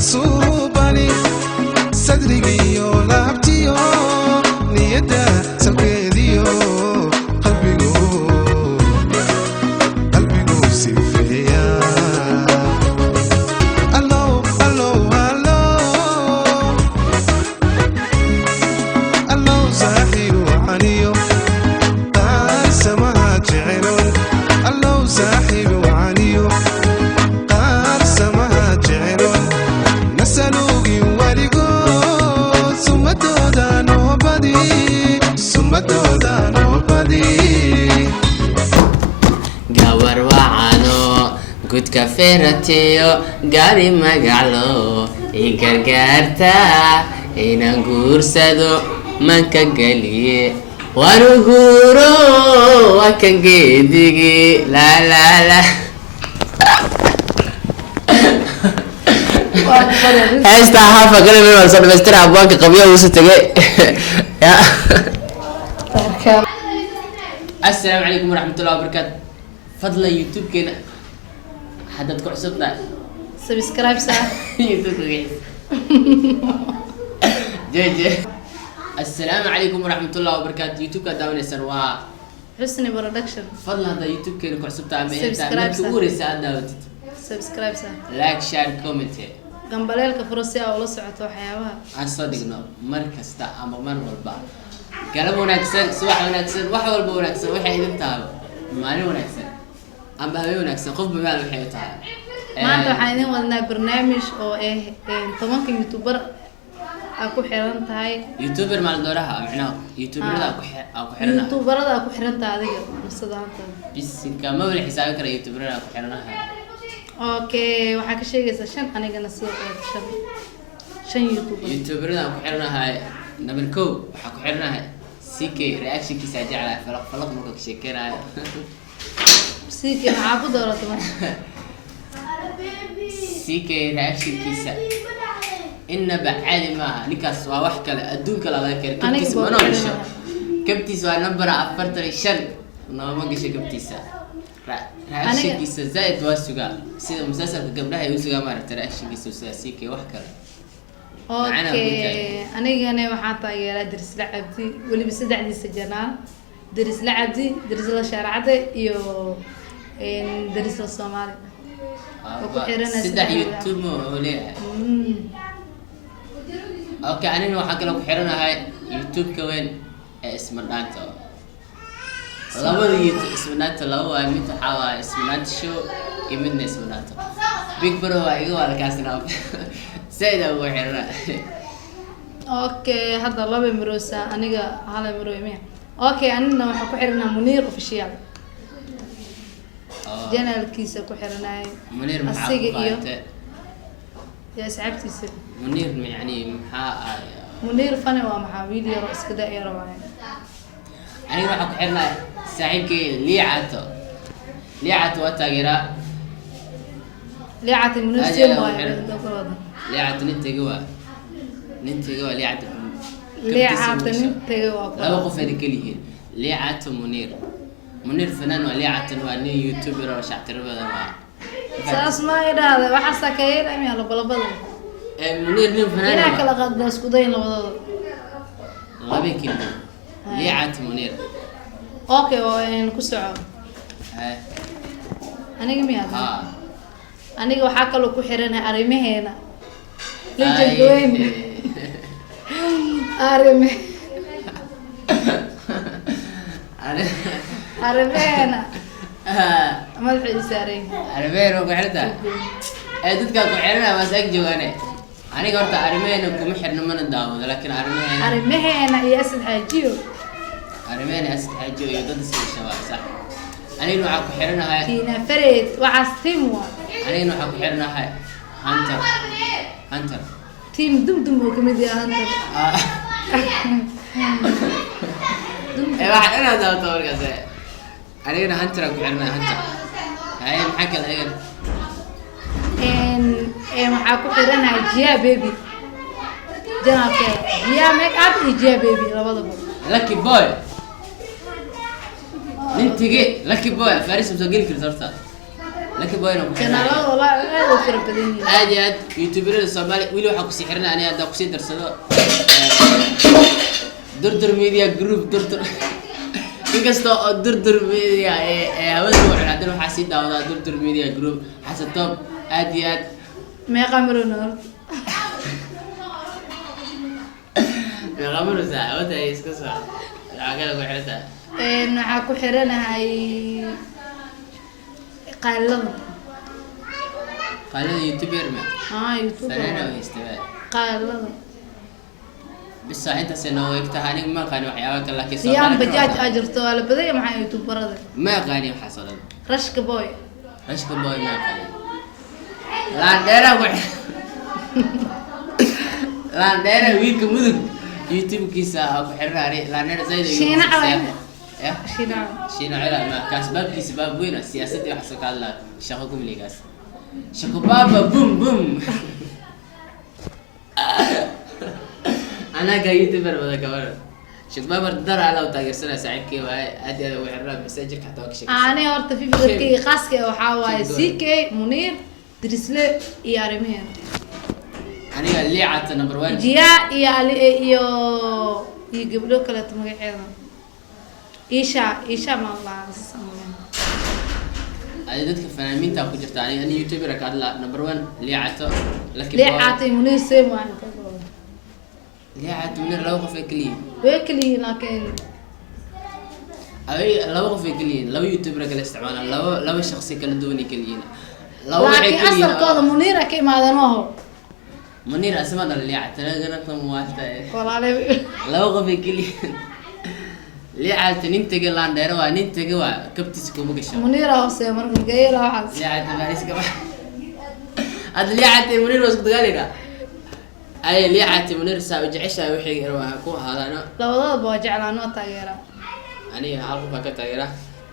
suubani sadrigiyo laabtiyo niyada salkeediyo qalbigu sifeeya allow saaxiibu caniyo qaar samaha jecelon allow saaxiibu caniyo qaar samaha jecelon nasalugi waligood sumadooda noobadi gawar wacano gudka feratiyo gaari magaclo i gargaarta inaan guursado manka galiye waanu guuro waa kan geedigii la heesta hafa kale meel soo dhameystira abwaanka qabyo uu soo tagay السلام عليكم ورحمة الله وبركاته فضل يوتيوب كنا حدد كعصبنا سبسكرايب ساعة يوتيوب جي السلام عليكم ورحمة الله وبركاته يوتيوب كداون السنوات حسني برودكشن فضل هذا يوتيوب كنا كعصبت عمي سبسكرايب ساعة سبسكرايب ساعة لايك شير كومنت قنبليلك فروسيا ولا سعته وحياها أصدقنا مركز تا أما من والبا كلام ونكسر سواح ونكسر واحد والبا ونكسر وحي إذا تابع مالي ونكسر أم بهوي ونكسر خف بمال وحي تابع ما أنت حيني ولنا برنامج أو طبعا يوتيوبر أكو حيران تاي يوتيوبر مال دورها معناه يوتيوبر ذا أكو حيران يوتيوبر ذا أكو حيران تاي هذا مصدق بس كم بل حسابك كره يوتيوبر أكو حيرانها أوكي وحكي شيء عشان أنا جالس شن يوتيوبر ذا أكو حيرانها نمركو أكو حيرانها سيكي رياكشن كيسا جعله فلق مكك شكرا سيكي عابد ولا تمام سيكي رياكشن كيسا إن بعد ما نكاس ووحكة أدونك لا ذكر كبتيس ما نومش كبتيس ونبرة أفرت الشل ونوما قش كبتيسا رياكشن كيسا زائد واسوغا سيدا مسلسل قبلها يوسوغا مرة رياكشن كيسا سيكي وحكة اوكي انا waxaan taageeraa daris lacabti waliba saddexdiisa janaan daris lacabti daris la sharcada iyo daris la Soomaali ku xiranaysa saddex youtube oo leeyahay okay anina waxa kale ku xiranahay youtube ka weyn ee ismadaanta labada youtube ismadaanta laba waa mid waxa waa ismadaanta show iyo midna ismadaanta big bro waa iga wala kaasna سيدا أبو حرنا. أوكي هذا الله بمروسا أنا هلا مرويمين. أوكي أنا وحكو حرنا منير أوفيشيال. جانا الكيسة كو حرنا. منير محا يا سعبتي سي. منير يعني محا منير فني ومحا فيديو رأس كده يا رواي. أنا وحكو حرنا صاحبك ليعته وتاجرا. ليعته منير سيما. ليعت ننتجوا ليعت ننتجوا لا وقف هذه كليه ليعت منير فنان وليعت واني يوتيوبر وشعتر هذا ما ساس ما يراده وحسا كاين ام يلا بلبل منير من فنان انا كلا قد اسكو دين لبدود لبي كلمه ليعت منير اوكي وين كسعو aniga miyaad aniga waxa kale ku xiranay arimaheena لجوين أرمي أرمينا ما الحين سارين أرمينا وقعدتها أدتك وقعدنا بس أجوا أنا قلت أرمينا وكم حرنا من الداود لكن أرمينا يا أسد حاجيو أرمينا أسد حاجيو يضد الشباب صح أنا نوعك حرنا هاي فينا فريد وعستموا أنا نوعك حرنا هاي هانتر تيم دم وكميديا هانتر ايه واحد انا هذا طول كذا علينا هانتر وحرنا هانتر هاي محكى الايغن waxaa ku xiranahay Jia baby janaalka Jia make up iyo Jia baby labadaba lucky boy nintige lucky boy faris soo gal kartaa laki boyna ku janaalada walaa aad u fara badan yihiin aad iyo aad youtuberada Soomaali wili waxa ku sii xirnaa aniga hadda ku sii darsado durdur media group durdur inkastoo oo durdur media hawada u xirnaa waxa sii daawada durdur media group xasatob aad iyo aad meeqa marona meeqa marona wada iska soo lacag ku xirta waxaa ku xiranahay qaalada youtuber ma youtuber فنانة واستواء qaalada بس انت سنه وقتها ما كان وحياك لكن riyaan bajaaj ajirto wala baday maxay youtuberada ما غاني حصل rashka boy رشك بوي ما كان لا ديرا لا ديرا ويك مدن يوتيوب كيسا ابو حراري لا ديرا زي شينا عوين يا شينا شينا علا ما كاس باب كيس باب وين السياسه وحسك الله شغلكم لي قاس شكو بابا بوم بوم انا قاعد يوتيوبر ولا كمان شكو بابا در على وتاجر سنه ساعدكي واي ادي هذا وحرام مسجك حتى وكشك انا horta fikirkay khaaska waxa waaye CK Munir Drisle iyo Armeen aniga liicata number 1 jiya iyo ali iyo gabdho kale magaceeda Isha ma la sameeyay ay dadka fanaaniinta ku jirta ani youtuber ka hadla number 1 liicata laakiin liicata Munir Seemaan liicata Munir loo qof kaliya weekly laakiin ay laba qof kaliya laba youtuber kala isticmaalaan laba shakhsi kala duwan kaliya laba laakiin asalkooda Munir ka imaadano Munir asmaan liicata laga kan waasta walaale laba qof kaliya liicata nintiga laan dheer waa nintiga waa kabtiis kuma gasho Munir hoose markan geeyra waxa liicata bariska ad liicata Munir wasku dagaalina ay liicata Munir saa u jeceshahay wixii waa ku ahaadana labadaba baa jeclaano taageera aniga hal qof ka taageera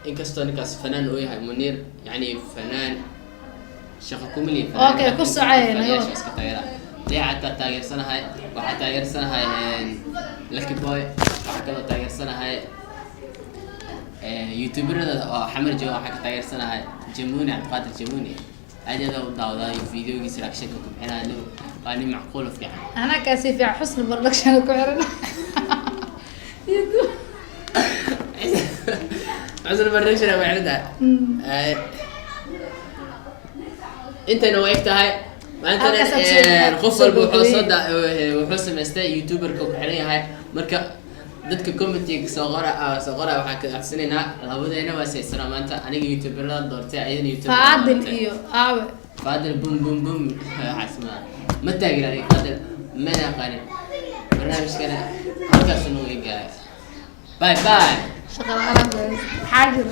inkastoo ninkaas fanaan uu yahay Munir yani fanaan shaqo kumili fanaan okay ku socayna iska taageera liicata taageersanahay waxa taageersanahay Lucky Boy waxa kale taageersanahay youtuberada oo xamar jooga waxa ka taageersanahay Jamuni Abqaadir Jamuni ajeeda u daawada fiidiyogiisa reaction ku bixinayo waa nin macquul fiican ana ka si fiican xusn production ku xiran عزل برنامج انا بعرضها انت نوعت هاي ما انت الخفل بوحصد وحس مست يوتيوبر كو خلي هاي marka dadka comment soo qora waxa ka axsanina labadeena waa seesana maanta aniga youtuberada doortay ayadana youtuber Faadil iyo aawe Faadil bum bum bum hasma ma taageeray Faadil ma yaqaan barnaamijkana halkaas inuu iga باي باي شغل عربي حاجر